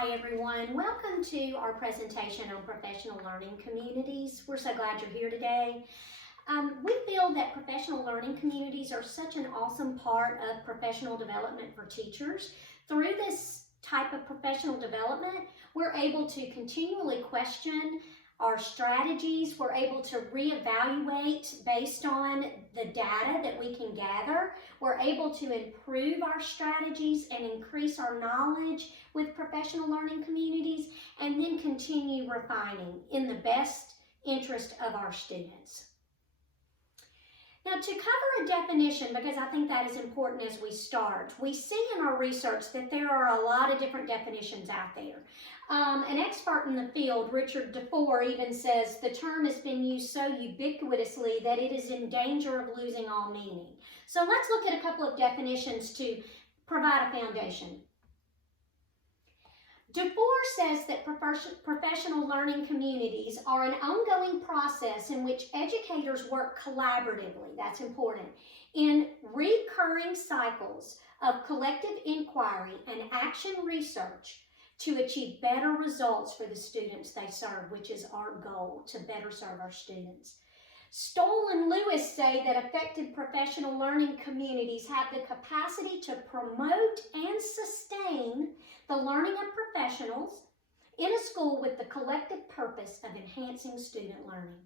Hi everyone, welcome to our presentation on professional learning communities. We're so glad you're here today. We feel that professional learning communities are such an awesome part of professional development for teachers. Through this type of professional development, we're able to continually question our strategies. We're able to reevaluate based on the data that we can gather. We're able to improve our strategies and increase our knowledge with professional learning communities, and then continue refining in the best interest of our students. Now, to cover a definition, because I think that is important as we start, we see in our research that there are a lot of different definitions out there. An expert in the field, Richard DeFore, even says the term has been used so ubiquitously that it is in danger of losing all meaning. So let's look at a couple of definitions to provide a foundation. DeFore says that professional learning communities are an ongoing process in which educators work collaboratively, that's important, in recurring cycles of collective inquiry and action research to achieve better results for the students they serve, which is our goal, to better serve our students. Stoll and Lewis say that effective professional learning communities have the capacity to promote and sustain the learning of professionals in a school with the collective purpose of enhancing student learning.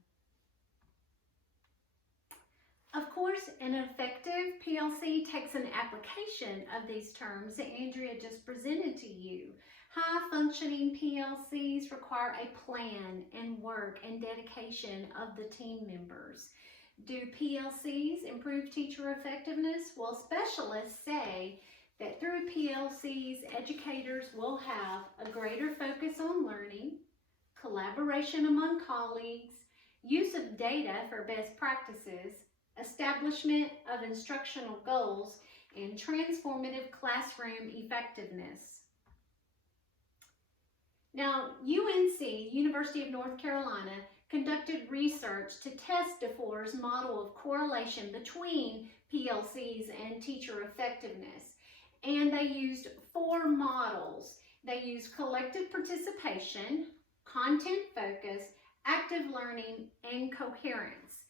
Of course, an effective PLC takes an application of these terms that Andrea just presented to you. High-functioning PLCs require a plan and work and dedication of the team members. Do PLCs improve teacher effectiveness? Well, specialists say that through PLCs, educators will have a greater focus on learning, collaboration among colleagues, use of data for best practices, establishment of instructional goals, and transformative classroom effectiveness. Now, UNC, University of North Carolina, conducted research to test DeFore's model of correlation between PLCs and teacher effectiveness. And they used 4 models. They used collective participation, content focus, active learning, and coherence.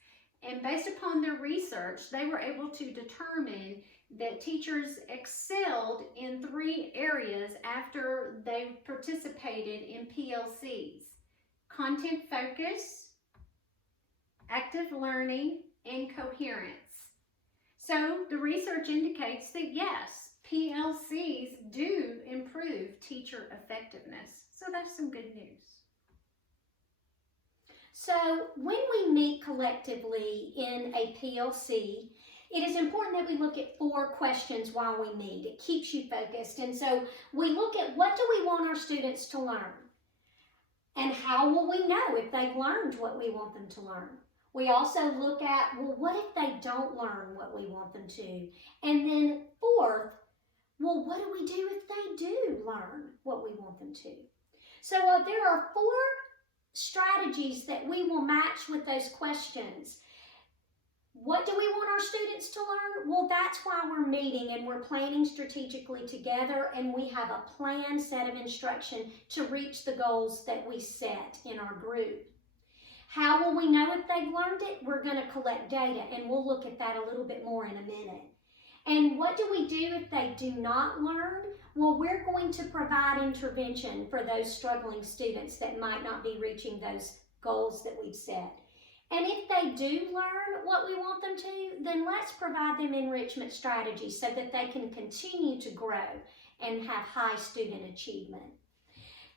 And based upon their research, they were able to determine that teachers excelled in 3 areas after they participated in PLCs: content focus, active learning, and coherence. So the research indicates that yes, PLCs do improve teacher effectiveness. So that's some good news. So when we meet collectively in a PLC, it is important that we look at 4 questions while we meet. It keeps you focused. And so we look at, what do we want our students to learn? And how will we know if they've learned what we want them to learn? We also look at, well, what if they don't learn what we want them to? And then 4th, well, what do we do if they do learn what we want them to? So there are 4 strategies that we will match with those questions. What do we want our students to learn? Well, that's why we're meeting and we're planning strategically together, and we have a planned set of instruction to reach the goals that we set in our group. How will we know if they've learned it? We're going to collect data, and we'll look at that a little bit more in a minute. And what do we do if they do not learn? Well, we're going to provide intervention for those struggling students that might not be reaching those goals that we've set. And if they do learn what we want them to, then let's provide them enrichment strategies so that they can continue to grow and have high student achievement.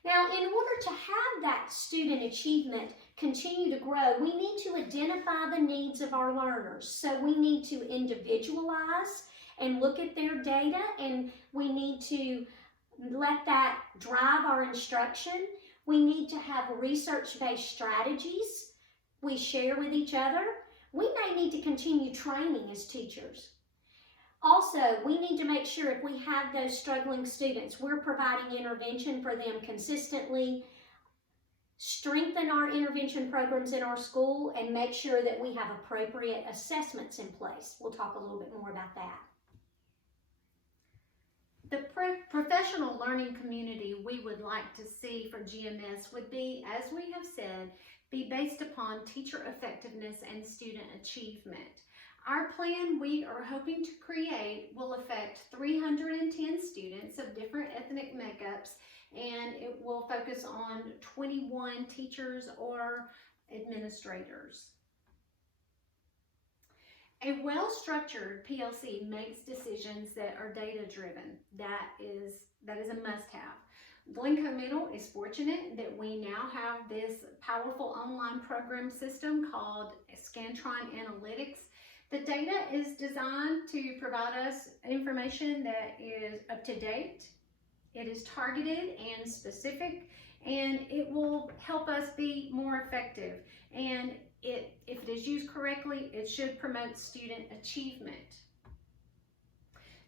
Now, in order to have that student achievement continue to grow, we need to identify the needs of our learners. So we need to individualize and look at their data, and we need to let that drive our instruction. We need to have research-based strategies we share with each other. We may need to continue training as teachers. Also, we need to make sure if we have those struggling students, we're providing intervention for them consistently, strengthen our intervention programs in our school, and make sure that we have appropriate assessments in place. We'll talk a little bit more about that. The professional learning community we would like to see for GMS would be, as we have said, be based upon teacher effectiveness and student achievement. Our plan we are hoping to create will affect 310 students of different ethnic makeups, and it will focus on 21 teachers or administrators. A well-structured PLC makes decisions that are data-driven. That is a must-have. Glencoe Middle is fortunate that we now have this powerful online program system called Scantron Analytics. The data is designed to provide us information that is up to date, it is targeted and specific, and it will help us be more effective. And if it is used correctly, it should promote student achievement.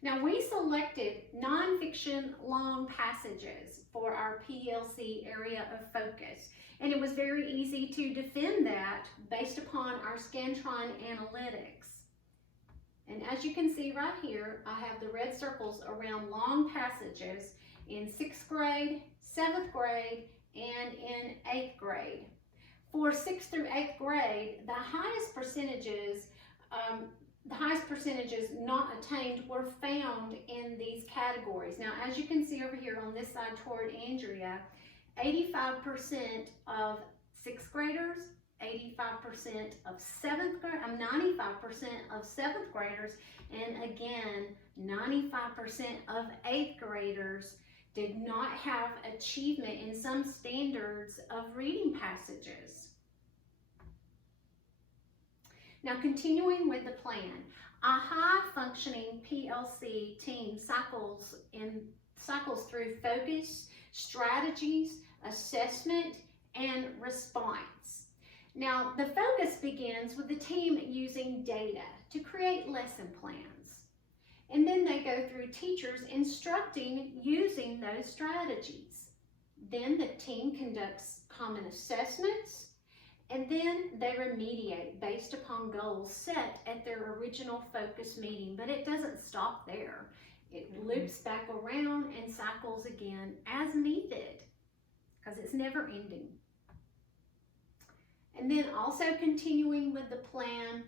Now, we selected nonfiction long passages for our PLC area of focus, and it was very easy to defend that based upon our Scantron analytics. And as you can see right here, I have the red circles around long passages in 6th grade, 7th grade, and in 8th grade. For 6th through 8th grade, the highest percentages not attained were found in these categories. Now, as you can see over here on this side toward Andrea, 85% of 6th graders, 85% of 7th grade, 95% of 7th graders, and again, 95% of 8th graders did not have achievement in some standards of reading passages. Now, continuing with the plan, a high-functioning PLC team cycles through focus, strategies, assessment, and response. Now, the focus begins with the team using data to create lesson plans. And then they go through teachers instructing using those strategies. Then the team conducts common assessments, and then they remediate based upon goals set at their original focus meeting. But it doesn't stop there. It loops back around and cycles again as needed, because it's never ending. And then also continuing with the plan,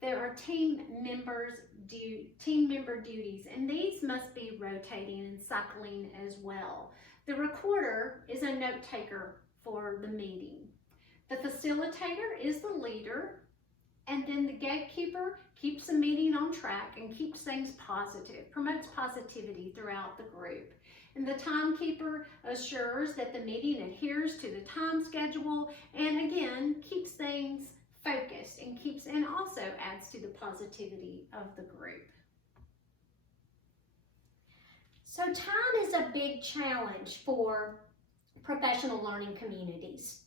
there are team member duties, and these must be rotating and cycling as well. The recorder is a note taker for the meeting. The facilitator is the leader, and then the gatekeeper keeps the meeting on track and keeps things positive, promotes positivity throughout the group. And the timekeeper assures that the meeting adheres to the time schedule, and again, keeps things focused and also adds to the positivity of the group. So time is a big challenge for professional learning communities.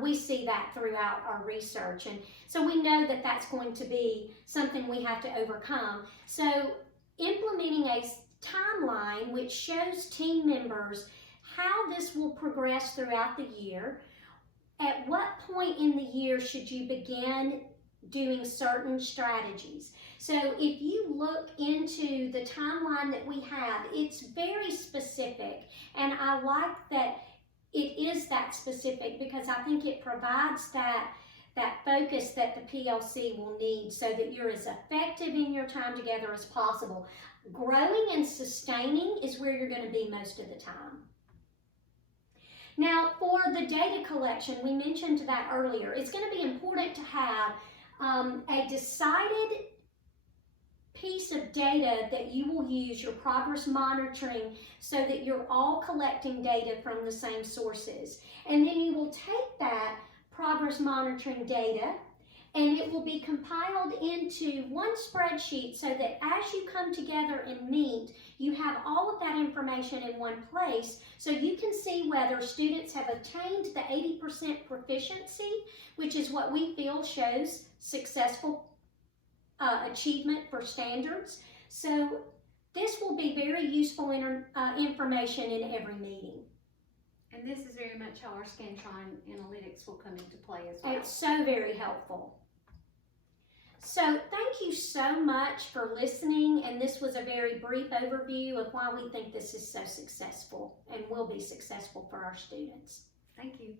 We see that throughout our research, and so we know that that's going to be something we have to overcome. So implementing a timeline which shows team members how this will progress throughout the year. At what point in the year should you begin doing certain strategies? So if you look into the timeline that we have, it's very specific, and I like that it is that specific because I think it provides that focus that the PLC will need so that you're as effective in your time together as possible. Growing and sustaining is where you're going to be most of the time. Now, for the data collection, we mentioned that earlier. It's going to be important to have a decided piece of data that you will use your progress monitoring so that you're all collecting data from the same sources. And then you will take that progress monitoring data and it will be compiled into one spreadsheet so that as you come together and meet, you have all of that information in one place so you can see whether students have attained the 80% proficiency, which is what we feel shows successful achievement for standards. So this will be very useful information in every meeting. And this is very much how our Scantron analytics will come into play as well. It's so very helpful. So thank you so much for listening, and this was a very brief overview of why we think this is so successful and will be successful for our students. Thank you.